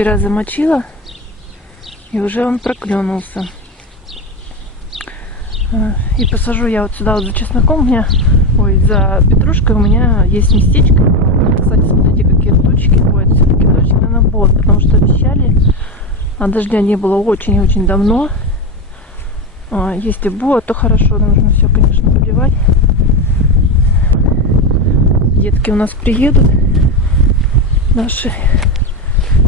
вчера замочила, и уже он проклюнулся. И посажу я вот сюда вот за чесноком. У меня, за петрушкой у меня есть местечко. Кстати, смотрите, какие тучки ходят. Все-таки дождик, наверное, будет, потому что обещали. А дождя не было очень-очень давно. Если будет, то хорошо. Нужно все, конечно, поливать. Детки у нас приедут наши,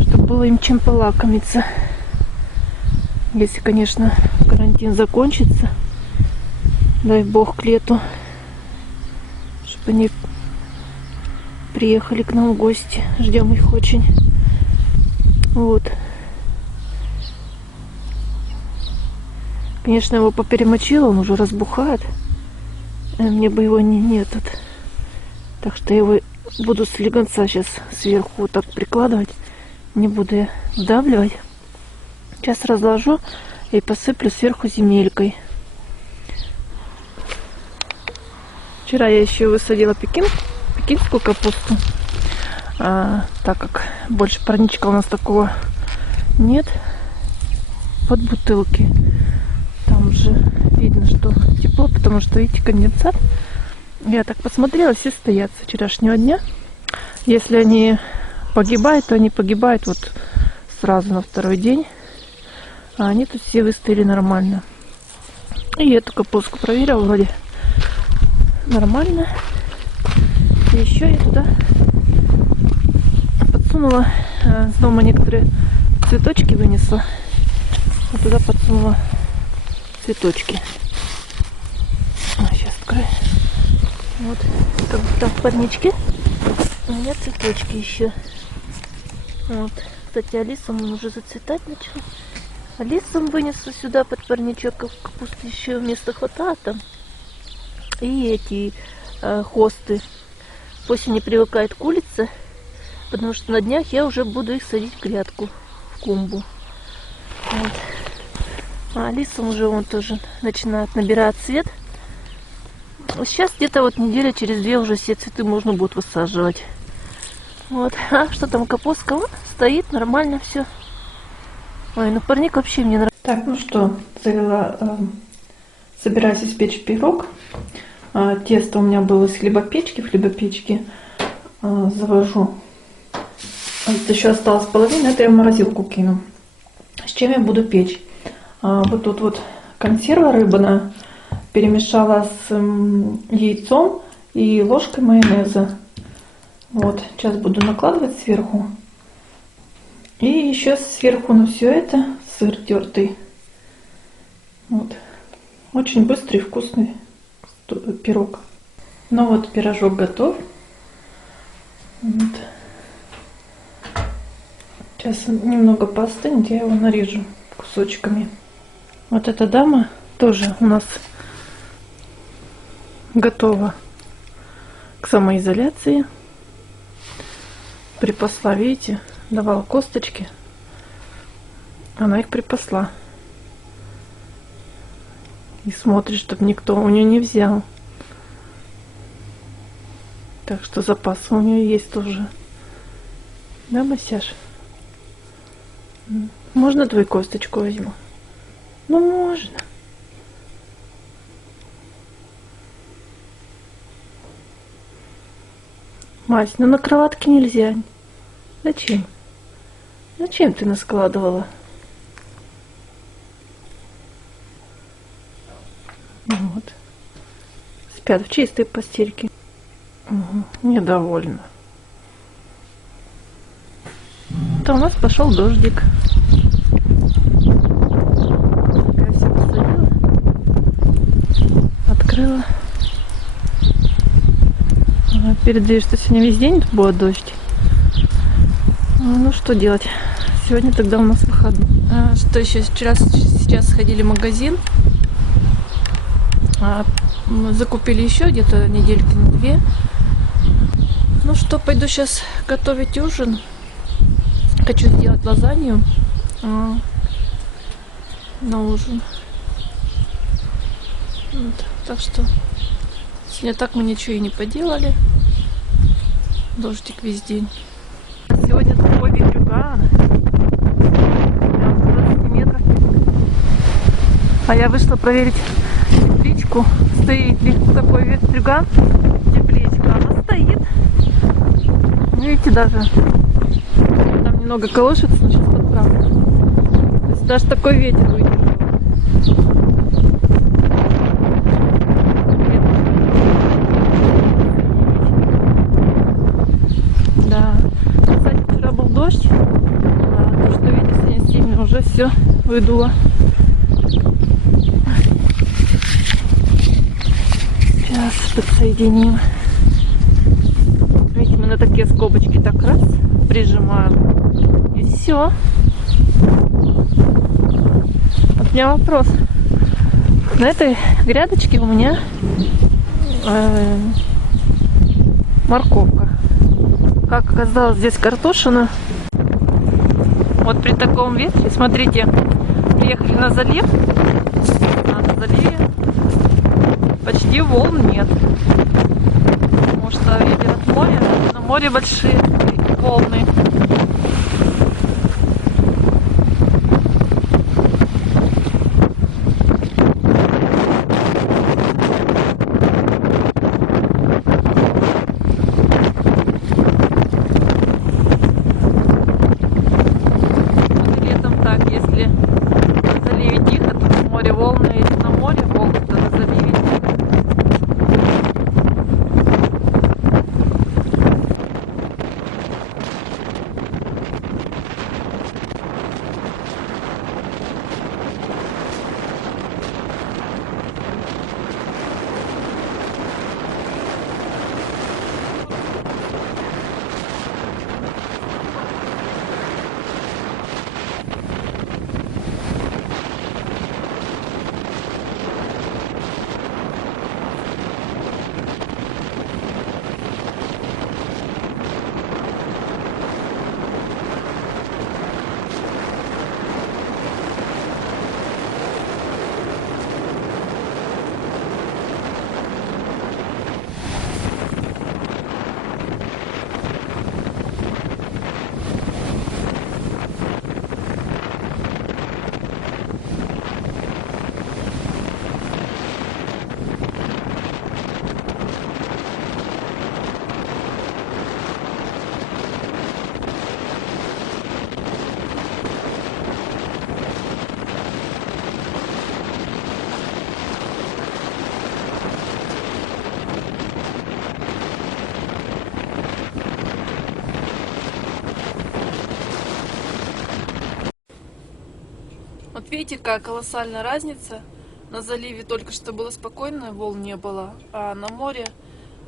чтобы было им чем полакомиться. Если, конечно, карантин закончится, дай бог, к лету, чтобы они приехали к нам в гости. Ждем их очень. Вот. Конечно, его поперемочила, он уже разбухает. Мне бы его не этот. Так что я его буду с легонца сейчас сверху вот так прикладывать. Не буду я вдавливать. Сейчас разложу и посыплю сверху земелькой. Вчера я еще высадила пекинскую капусту. Так как больше парничка у нас такого нет. Под бутылки. Там уже видно, что тепло, потому что, видите, конденсат. Я так посмотрела, все стоят с вчерашнего дня. Если они погибают, то они погибают вот сразу на второй день. А они тут все выстояли нормально. И эту капустку проверила, вроде нормально. И еще я туда подсунула, с дома некоторые цветочки вынесла. Вот туда подсунула цветочки. Сейчас открою. Вот, как там в парничке у меня цветочки еще. Вот. Кстати, алисом он уже зацветать начал. Алисом вынесла сюда под парничок, капусты еще места хватает там. И эти хосты. Пусть они привыкают к улице, потому что на днях я уже буду их садить в грядку, в клумбу. Вот. А алисом уже он тоже начинает набирать цвет. Сейчас где-то вот неделя через две уже все цветы можно будет высаживать. Вот. А что там, капустка? Вот, стоит нормально все. Ой, ну парник вообще мне нравится. Так, ну что, собираюсь испечь пирог. Тесто у меня было из хлебопечки. В хлебопечке завожу. Вот еще осталось половина, это я в морозилку кину. С чем я буду печь? Вот тут вот консерва рыбная. Перемешала с яйцом и ложкой майонеза. Вот, сейчас буду накладывать сверху. И еще сверху на все это сыр тертый. Вот. Очень быстрый и вкусный пирог. Ну вот, пирожок готов. Вот. Сейчас немного поостынет, я его нарежу кусочками. Вот эта дама тоже у нас готова к самоизоляции. Припасла, видите, давала косточки. Она их припасла. И смотрит, чтобы никто у нее не взял. Так что запасы у нее есть тоже. Да, Масяш? Можно твою косточку возьму? Ну, можно. Мась, ну на кроватке нельзя. Зачем? Зачем ты наскладывала? Вот. Спят в чистой постельке. Угу. Недовольна. То у нас пошел дождик. Я все посадила. Открыла. Передаю, что сегодня весь день будет дождь. Ну что делать? Сегодня тогда у нас выходной. Что еще? Сейчас сходили в магазин. Мы закупили еще где-то недельки на две. Ну что, пойду сейчас готовить ужин. Хочу сделать лазанью на ужин. Вот. Так что сегодня так мы ничего и не поделали. Дождик весь день. Сегодня такой ветрюган. А я вышла проверить тепличку, стоит ли такой ветрюган. Тепличка, она стоит. Видите, даже там немного колышется, но сейчас подправлю. То есть даже такой ветер выдержал. Да. Кстати, вчера был дождь. То, что ветер сегодня сильный, уже все выдуло. Сейчас подсоединим. Видите, мы на такие скобочки так раз прижимаем. И все. Вот у меня вопрос. На этой грядочке у меня морковка. Как оказалось, здесь картошина. Вот при таком ветре, смотрите, приехали на залив. А на заливе почти волн нет. Потому что ветер от моря, на море большие волны. Вот видите, какая колоссальная разница. На заливе только что было спокойно, волн не было, а на море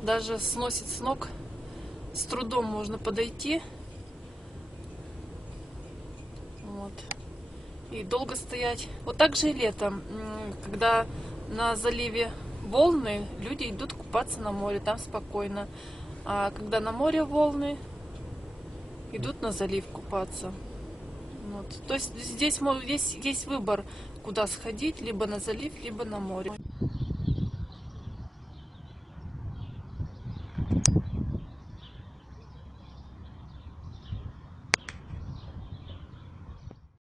даже сносит с ног. С трудом можно подойти. Вот. И долго стоять. Вот так же и летом, когда на заливе волны, люди идут купаться на море, там спокойно. А когда на море волны, идут на залив купаться. Вот. То есть здесь есть выбор, куда сходить, либо на залив, либо на море.